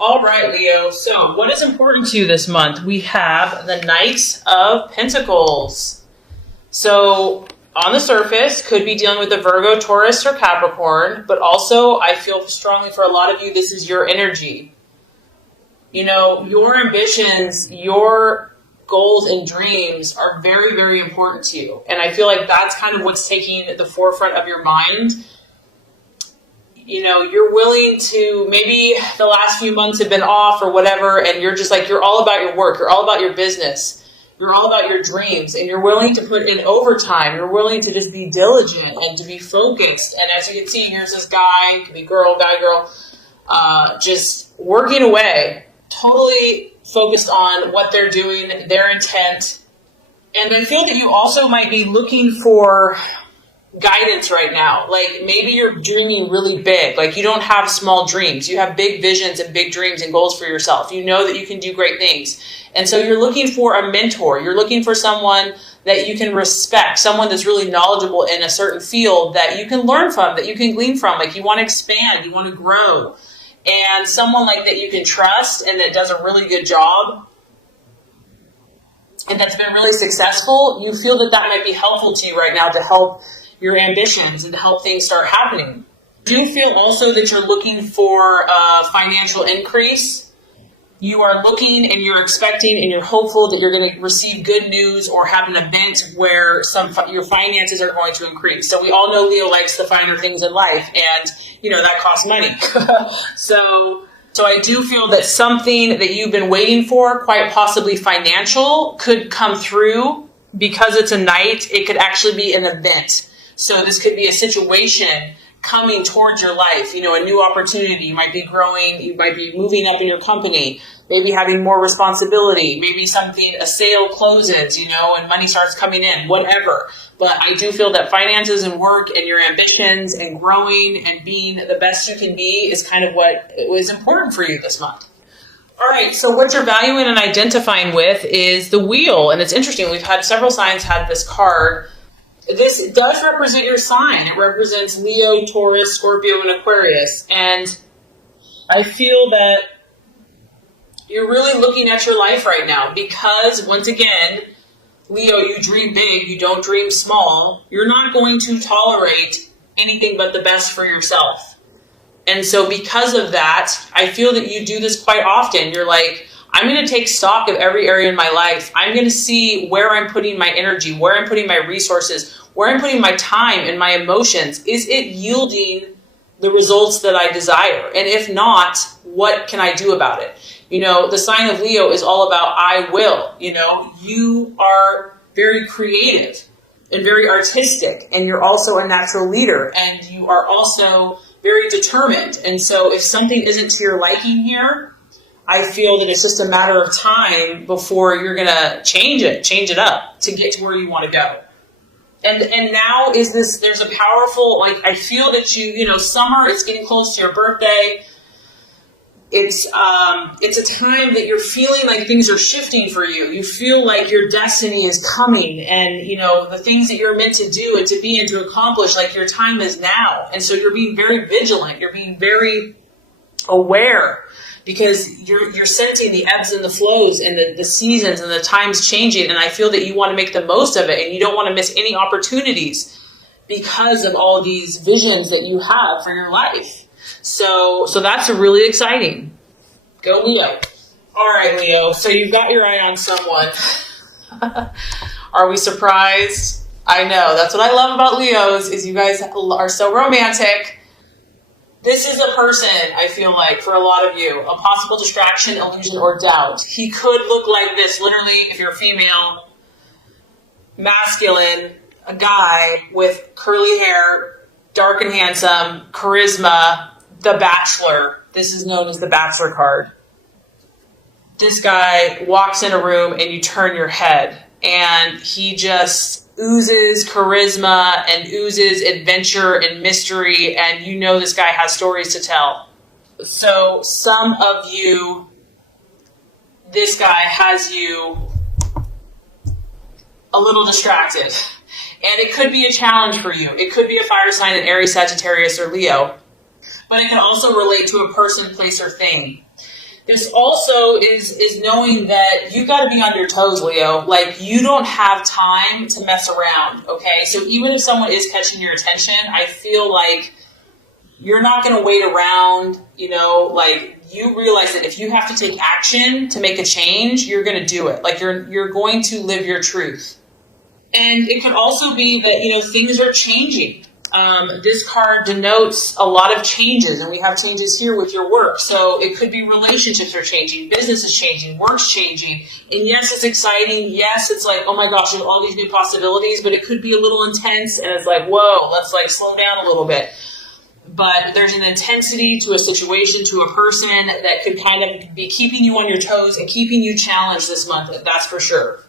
All right, Leo. So, what is important to you this month? We have the Knight of Pentacles. So, on the surface, could be dealing with the Virgo, Taurus, or Capricorn, but also I feel strongly for a lot of you, this is your energy. You know, your ambitions, your goals and dreams are very, very important to you. And I feel like that's kind of what's taking the forefront of your mind. You know, you're willing to, maybe the last few months have been off or whatever, and you're just like, you're all about your work, you're all about your business, you're all about your dreams, and you're willing to put in overtime, you're willing to just be diligent and to be focused. And as you can see, here's this guy, could be girl, guy, girl, just working away, totally focused on what they're doing, their intent. And I feel that you also might be looking for guidance right now. Like maybe you're dreaming really big. Like you don't have small dreams. You have big visions and big dreams and goals for yourself. You know that you can do great things. And so you're looking for a mentor. You're looking for someone that you can respect, someone that's really knowledgeable in a certain field that you can learn from, that you can glean from. Like you want to expand, you want to grow. And someone like that you can trust and that does a really good job and that's been really successful, you feel that that might be helpful to you right now to help your ambitions and to help things start happening. Do you feel also that you're looking for a financial increase? You are looking and you're expecting and you're hopeful that you're going to receive good news or have an event where your finances are going to increase. So we all know Leo likes the finer things in life, and you know that costs money. So I do feel that something that you've been waiting for, quite possibly financial, could come through. Because it's a Knight, it could actually be an event. So this could be a situation coming towards your life, you know, a new opportunity. You might be growing, you might be moving up in your company, maybe having more responsibility, maybe a sale closes, you know, and money starts coming in, whatever. But I do feel that finances and work and your ambitions and growing and being the best you can be is kind of what was important for you this month. All right, so what you're valuing and identifying with is the wheel. And it's interesting, we've had several signs have this card. This does represent your sign. It represents Leo, Taurus, Scorpio, and Aquarius. And I feel that you're really looking at your life right now because, once again, Leo, you dream big, you don't dream small. You're not going to tolerate anything but the best for yourself. And so because of that, I feel that you do this quite often. You're like, I'm going to take stock of every area in my life. I'm going to see where I'm putting my energy, where I'm putting my resources, where I'm putting my time and my emotions. Is it yielding the results that I desire? And if not, what can I do about it? You know, the sign of Leo is all about I will. You know, you are very creative and very artistic, and you're also a natural leader, and you are also very determined. And so if something isn't to your liking here, I feel that it's just a matter of time before you're going to change it up to get to where you want to go. And now there's a powerful, like, I feel that you know, summer is getting close to your birthday. It's a time that you're feeling like things are shifting for you. You feel like your destiny is coming, and you know the things that you're meant to do and to be and to accomplish. Like your time is now, and so you're being very vigilant. You're being very aware because you're sensing the ebbs and the flows and the seasons and the times changing. And I feel that you want to make the most of it, and you don't want to miss any opportunities because of all these visions that you have for your life. So that's really exciting. Go Leo. All right, Leo. So you've got your eye on someone. Are we surprised? I know. That's what I love about Leos is you guys are so romantic. This is a person, I feel like, for a lot of you, a possible distraction, illusion, or doubt. He could look like this, literally, if you're female, masculine, a guy with curly hair, dark and handsome, charisma, the Bachelor. This is known as the Bachelor card. This guy walks in a room and you turn your head, and he just oozes charisma and oozes adventure and mystery, and you know this guy has stories to tell. So some of you, this guy has you a little distracted, and it could be a challenge for you. It could be a fire sign in Aries, Sagittarius, or Leo, but it can also relate to a person, place, or thing. This also is knowing that you got to be on your toes, Leo. Like, you don't have time to mess around, okay? So even if someone is catching your attention, I feel like you're not going to wait around, like, you realize that if you have to take action to make a change, you're going to do it. Like, you're going to live your truth. And it could also be that, things are changing. This card denotes a lot of changes, and we have changes here with your work. So it could be relationships are changing, business is changing, work's changing. And yes, it's exciting. Yes, it's like, oh my gosh, there's all these new possibilities, but it could be a little intense, and it's like, whoa, let's like slow down a little bit. But there's an intensity to a situation, to a person that could kind of be keeping you on your toes and keeping you challenged this month. That's for sure.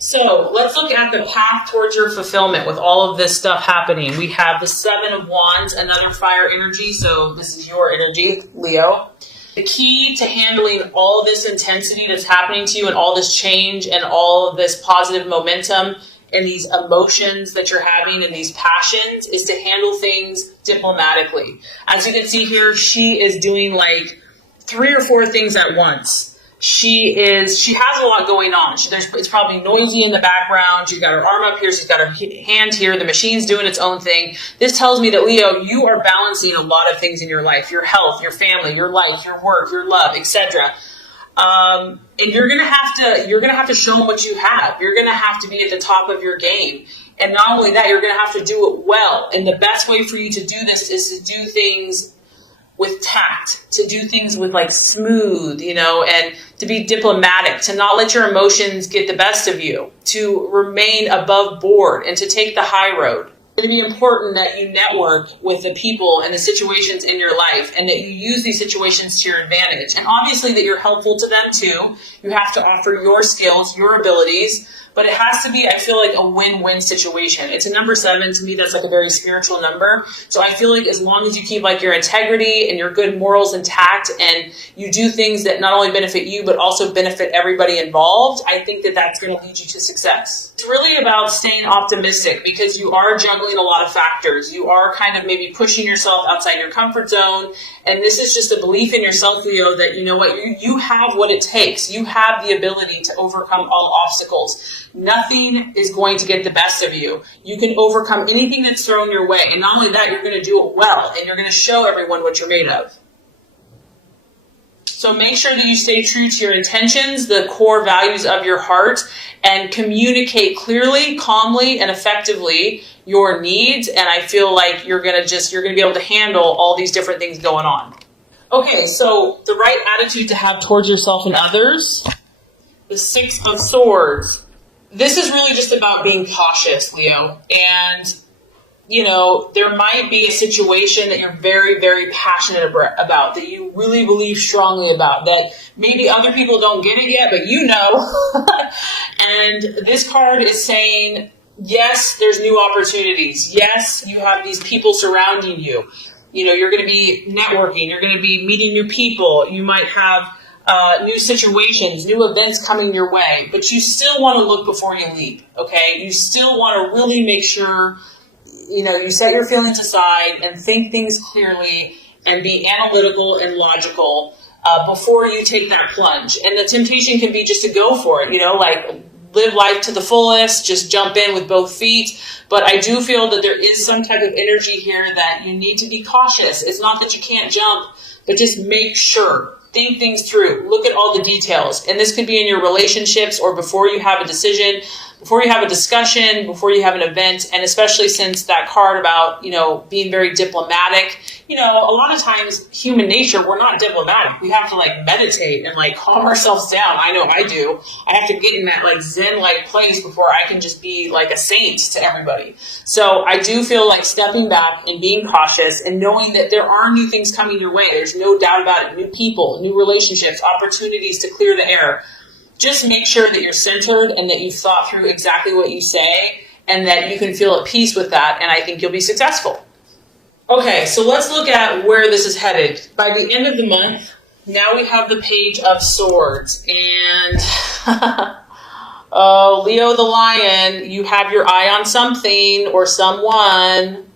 So let's look at the path towards your fulfillment with all of this stuff happening. We have the Seven of Wands, another fire energy. So this is your energy, Leo. The key to handling all of this intensity that's happening to you and all this change and all of this positive momentum and these emotions that you're having and these passions is to handle things diplomatically. As you can see here, she is doing like 3 or 4 things at once. She has a lot going on. It's probably noisy in the background. She's got her arm up here. She's got her hand here. The machine's doing its own thing. This tells me that, Leo, you are balancing a lot of things in your life, your health, your family, your life, your work, your love, etc. And you're gonna have to show them what you have. You're gonna have to be at the top of your game. And not only that, you're gonna have to do it well. And the best way for you to do this is to do things with tact, to do things with like smooth, and to be diplomatic, to not let your emotions get the best of you, to remain above board and to take the high road. It's going to be important that you network with the people and the situations in your life and that you use these situations to your advantage. And obviously that you're helpful to them too. You have to offer your skills, your abilities, but it has to be, I feel like, a win-win situation. It's a number 7. To me, that's like a very spiritual number. So I feel like as long as you keep like your integrity and your good morals intact and you do things that not only benefit you, but also benefit everybody involved, I think that that's going to lead you to success. It's really about staying optimistic because you are juggling a lot of factors. You are kind of maybe pushing yourself outside your comfort zone. And this is just a belief in yourself, Leo, that you know what, you have what it takes. You have the ability to overcome all obstacles. Nothing is going to get the best of you. You can overcome anything that's thrown your way. And not only that, you're going to do it well. And you're going to show everyone what you're made of. So make sure that you stay true to your intentions, the core values of your heart, and communicate clearly, calmly, and effectively your needs. And I feel like you're going to be able to handle all these different things going on. Okay, so the right attitude to have towards yourself and others. The 6 of Swords. This is really just about being cautious, Leo. And, there might be a situation that you're very, very passionate about, that you really believe strongly about, that maybe other people don't get it yet, but you know. And this card is saying, yes, there's new opportunities. Yes, you have these people surrounding you. You're going to be networking. You're going to be meeting new people. You might have new situations, new events coming your way, but you still want to look before you leap, okay? You still want to really make sure, you set your feelings aside and think things clearly and be analytical and logical before you take that plunge. And the temptation can be just to go for it, like live life to the fullest, just jump in with both feet. But I do feel that there is some type of energy here that you need to be cautious. It's not that you can't jump, but just make sure. Think things through. Look at all the details. And this could be in your relationships or before you have a decision, before you have a discussion, before you have an event. And especially since that card about, being very diplomatic, a lot of times human nature, we're not diplomatic. We have to meditate and calm ourselves down. I know I do. I have to get in that Zen-like place before I can just be like a saint to everybody. So I do feel like stepping back and being cautious and knowing that there are new things coming your way. There's no doubt about it. New people, new relationships, opportunities to clear the air. Just make sure that you're centered and that you've thought through exactly what you say and that you can feel at peace with that. And I think you'll be successful. Okay, so let's look at where this is headed. By the end of the month, now we have the Page of Swords. And, oh, Leo the Lion, you have your eye on something or someone.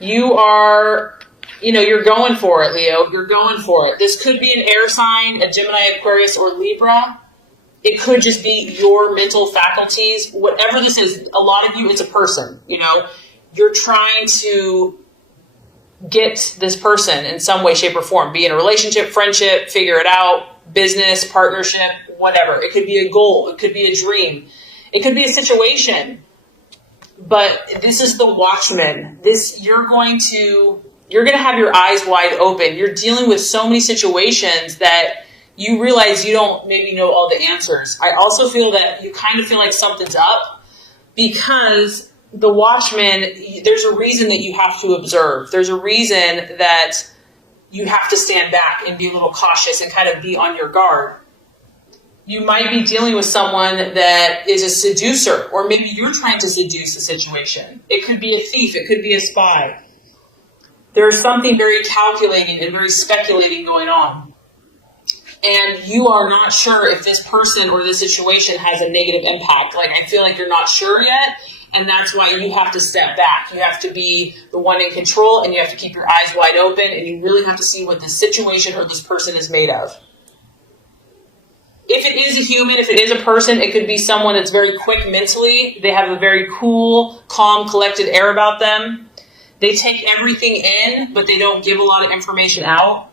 You are You're going for it, Leo. You're going for it. This could be an air sign, a Gemini, Aquarius, or Libra. It could just be your mental faculties. Whatever this is, a lot of you, it's a person, You're trying to get this person in some way, shape, or form. Be in a relationship, friendship, figure it out, business, partnership, whatever. It could be a goal. It could be a dream. It could be a situation. But this is the Watchman. You're going to have your eyes wide open. You're dealing with so many situations that you realize you don't maybe know all the answers. I also feel that you kind of feel like something's up because the Watchman, there's a reason that you have to observe. There's a reason that you have to stand back and be a little cautious and kind of be on your guard. You might be dealing with someone that is a seducer, or maybe you're trying to seduce a situation. It could be a thief. It could be a spy. There's something very calculating and very speculating going on. And you are not sure if this person or this situation has a negative impact. I feel like you're not sure yet, and that's why you have to step back. You have to be the one in control, and you have to keep your eyes wide open, and you really have to see what this situation or this person is made of. If it is a human, if it is a person, it could be someone that's very quick mentally. They have a very cool, calm, collected air about them. They take everything in, but they don't give a lot of information out.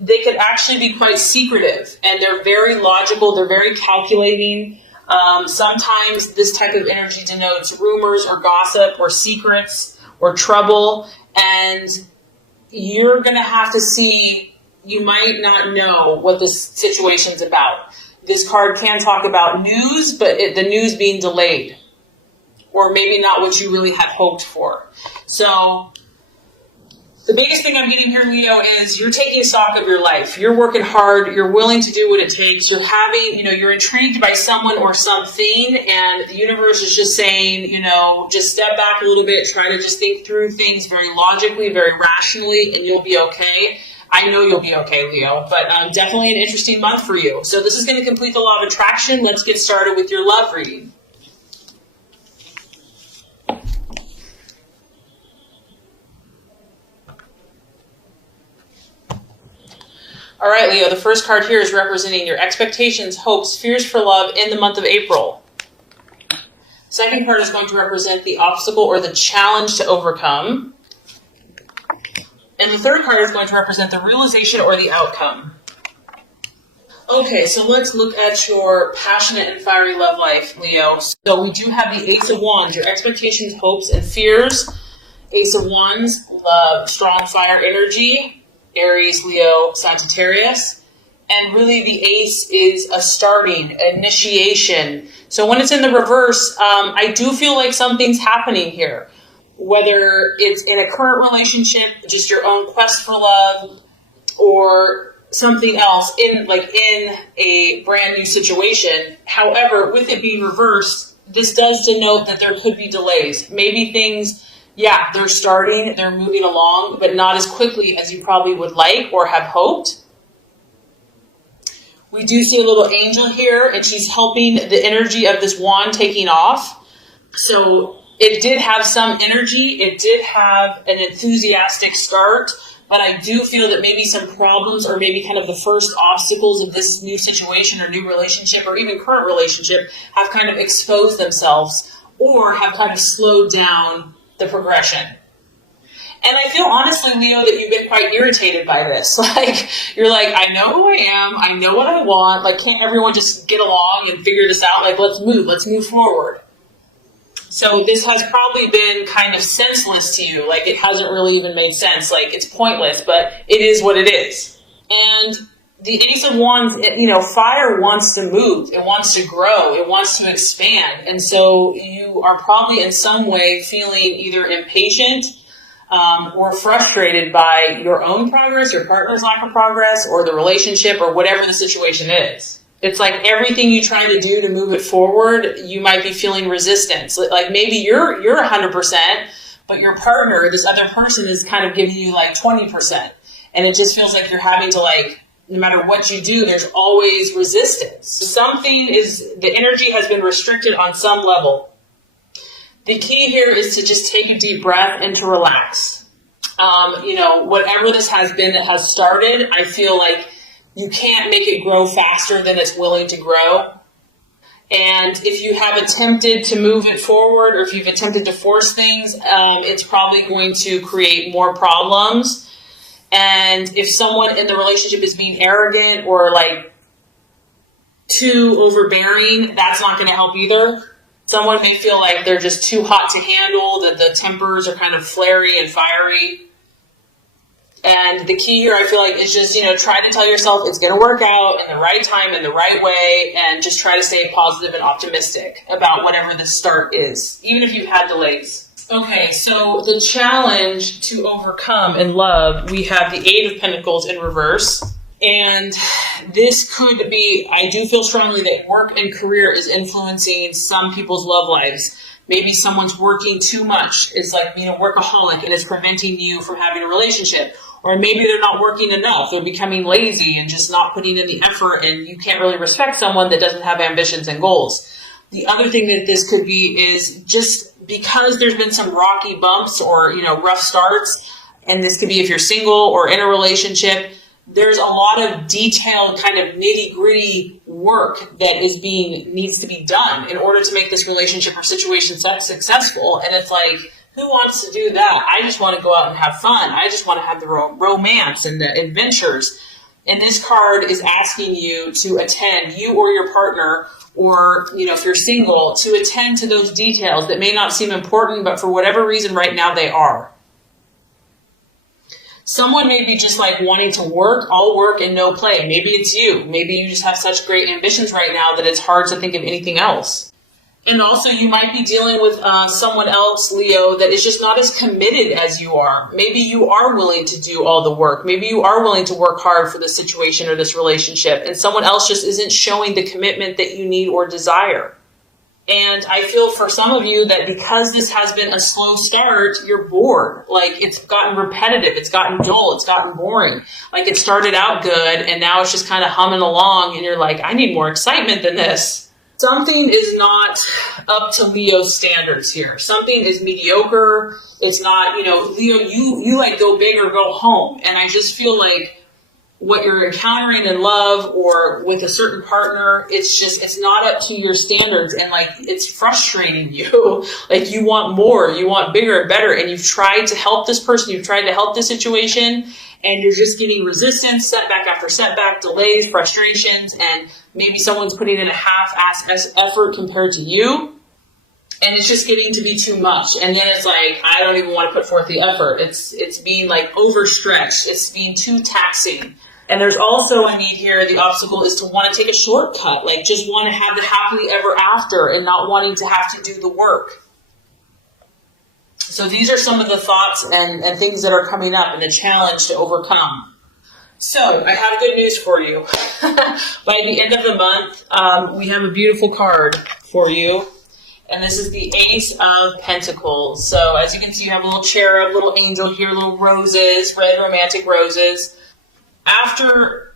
They could actually be quite secretive, and they're very logical. They're very calculating. Sometimes this type of energy denotes rumors or gossip or secrets or trouble, and you're going to have to see. You might not know what this situation's about. This card can talk about news, but the news being delayed, or maybe not what you really had hoped for. So the biggest thing I'm getting here, Leo, is you're taking stock of your life. You're working hard. You're willing to do what it takes. You're intrigued by someone or something, and the universe is just saying, just step back a little bit, try to just think through things very logically, very rationally, and you'll be okay. I know you'll be okay, Leo, but definitely an interesting month for you. So this is going to complete the law of attraction. Let's get started with your love reading. All right, Leo, the first card here is representing your expectations, hopes, fears for love in the month of April. Second card is going to represent the obstacle or the challenge to overcome. And the third card is going to represent the realization or the outcome. Okay, so let's look at your passionate and fiery love life, Leo. So we do have the Ace of Wands, your expectations, hopes, and fears. Ace of Wands, love, strong fire energy. Aries, Leo, Sagittarius. And really the Ace is a starting, initiation. So when it's in the reverse, I do feel like something's happening here. Whether it's in a current relationship, just your own quest for love, or something else in a brand new situation. However, with it being reversed, this does denote that there could be delays. Maybe things, they're starting, they're moving along, but not as quickly as you probably would like or have hoped. We do see a little angel here, and she's helping the energy of this wand taking off. So it did have some energy. It did have an enthusiastic start, but I do feel that maybe some problems or maybe kind of the first obstacles of this new situation or new relationship or even current relationship have kind of exposed themselves or have kind of slowed down the progression. And I feel honestly, Leo, that you've been quite irritated by this. You're like, I know who I am. I know what I want. Can't everyone just get along and figure this out? Let's move forward. So this has probably been kind of senseless to you. It hasn't really even made sense. It's pointless, but it is what it is. And the Ace of Wands, fire wants to move. It wants to grow. It wants to expand. And so you are probably in some way feeling either impatient or frustrated by your own progress, your partner's lack of progress, or the relationship, or whatever the situation is. It's like everything you try to do to move it forward, you might be feeling resistance. Maybe you're 100%, but your partner, this other person, is kind of giving you 20%. And it just feels like you're having to no matter what you do, there's always resistance. The energy has been restricted on some level. The key here is to just take a deep breath and to relax. Whatever this has been that has started, I feel like you can't make it grow faster than it's willing to grow. And if you have attempted to move it forward, or if you've attempted to force things, it's probably going to create more problems. And if someone in the relationship is being arrogant or like too overbearing, that's not going to help either. Someone may feel like they're just too hot to handle, that the tempers are kind of flary and fiery. And the key here, I feel like, is just, try to tell yourself it's going to work out in the right time, in the right way, and just try to stay positive and optimistic about whatever the start is, even if you've had delays. Okay, so the challenge to overcome in love, we have the Eight of Pentacles in reverse. And this could be, I do feel strongly that work and career is influencing some people's love lives. Maybe someone's working too much. It's like being a workaholic and it's preventing you from having a relationship. Or maybe they're not working enough. They're becoming lazy and just not putting in the effort, and you can't really respect someone that doesn't have ambitions and goals. The other thing that this could be is just because there's been some rocky bumps or, rough starts, and this could be if you're single or in a relationship, there's a lot of detailed kind of nitty-gritty work that needs to be done in order to make this relationship or situation successful. And it's like, who wants to do that? I just want to go out and have fun. I just want to have the romance and the adventures. And this card is asking you to attend, you or your partner, or, if you're single, to attend to those details that may not seem important, but for whatever reason right now they are. Someone may be just like wanting to work, all work and no play. Maybe it's you. Maybe you just have such great ambitions right now that it's hard to think of anything else. And also you might be dealing with someone else, Leo, that is just not as committed as you are. Maybe you are willing to do all the work. Maybe you are willing to work hard for this situation or this relationship, and someone else just isn't showing the commitment that you need or desire. And I feel for some of you that because this has been a slow start, you're bored. Like, it's gotten repetitive, it's gotten dull, it's gotten boring. Like, it started out good and now it's just kind of humming along and you're like, I need more excitement than this. Something is not up to Leo's standards here. Something is mediocre. It's not, Leo, you like go big or go home. And I just feel like what you're encountering in love or with a certain partner, it's not up to your standards, and like it's frustrating you. Like, you want more, you want bigger and better, and you've tried to help this person, you've tried to help this situation, and you're just getting resistance, setback after setback, delays, frustrations, and maybe someone's putting in a half-ass effort compared to you, and it's just getting to be too much. And then it's like, I don't even want to put forth the effort. It's being like overstretched. It's being too taxing. And there's also a need here, the obstacle is to want to take a shortcut, like just want to have the happily ever after and not wanting to have to do the work. So these are some of the thoughts and things that are coming up and the challenge to overcome. So I have good news for you. By the end of the month, we have a beautiful card for you. And this is the Ace of Pentacles. So as you can see, you have a little cherub, little angel here, little roses, red romantic roses. After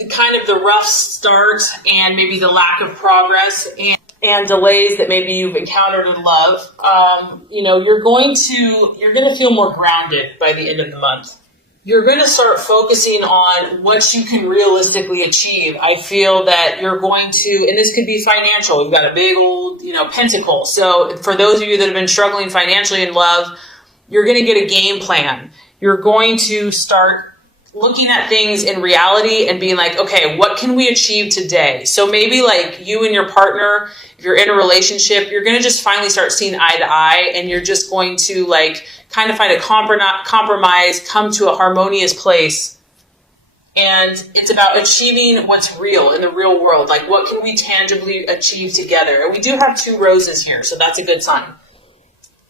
the kind of the rough start and maybe the lack of progress and delays that maybe you've encountered in love, you're going to feel more grounded by the end of the month. You're going to start focusing on what you can realistically achieve. I feel that you're going to, and this could be financial. You've got a big old, pentacle. So for those of you that have been struggling financially in love, you're going to get a game plan. You're going to start looking at things in reality and being like, okay, what can we achieve today? So maybe like you and your partner, if you're in a relationship, you're going to just finally start seeing eye to eye, and you're just going to like kind of find a compromise, come to a harmonious place. And it's about achieving what's real in the real world. Like, what can we tangibly achieve together? And we do have 2 roses here, so that's a good sign.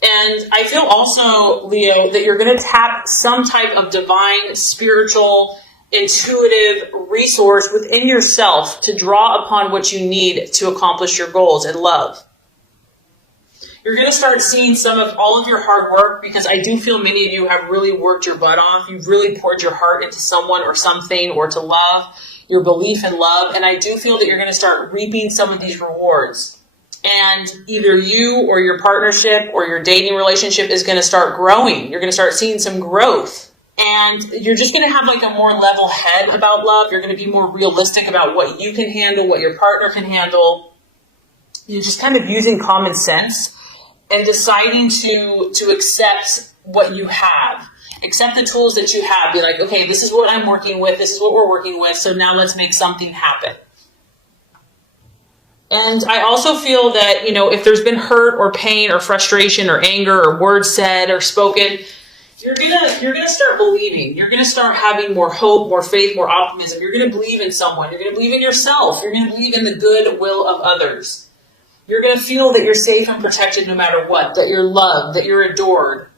And I feel also, Leo, that you're going to tap some type of divine, spiritual, intuitive resource within yourself to draw upon what you need to accomplish your goals in love. You're going to start seeing some of all of your hard work, because I do feel many of you have really worked your butt off. You've really poured your heart into someone or something, or to love, your belief in love. And I do feel that you're going to start reaping some of these rewards. And either you or your partnership or your dating relationship is going to start growing. You're going to start seeing some growth. And you're just going to have like a more level head about love. You're going to be more realistic about what you can handle, what your partner can handle. You're just kind of using common sense and deciding to accept what you have. Accept the tools that you have. Be like, okay, this is what I'm working with. This is what we're working with. So now let's make something happen. And I also feel that, if there's been hurt or pain or frustration or anger or words said or spoken, you're gonna start believing. You're gonna start having more hope, more faith, more optimism. You're gonna believe in someone. You're gonna believe in yourself. You're gonna believe in the good will of others. You're gonna feel that you're safe and protected no matter what, that you're loved, that you're adored.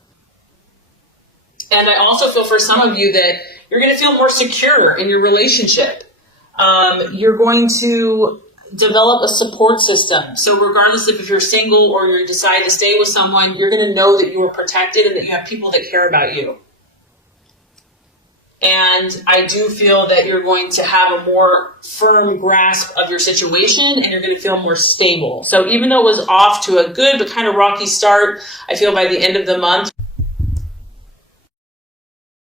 And I also feel for some of you that you're gonna feel more secure in your relationship. You're going to develop a support system. So regardless if you're single or you decide to stay with someone, you're going to know that you are protected and that you have people that care about you. And I do feel that you're going to have a more firm grasp of your situation and you're going to feel more stable. So even though it was off to a good but kind of rocky start, I feel by the end of the month,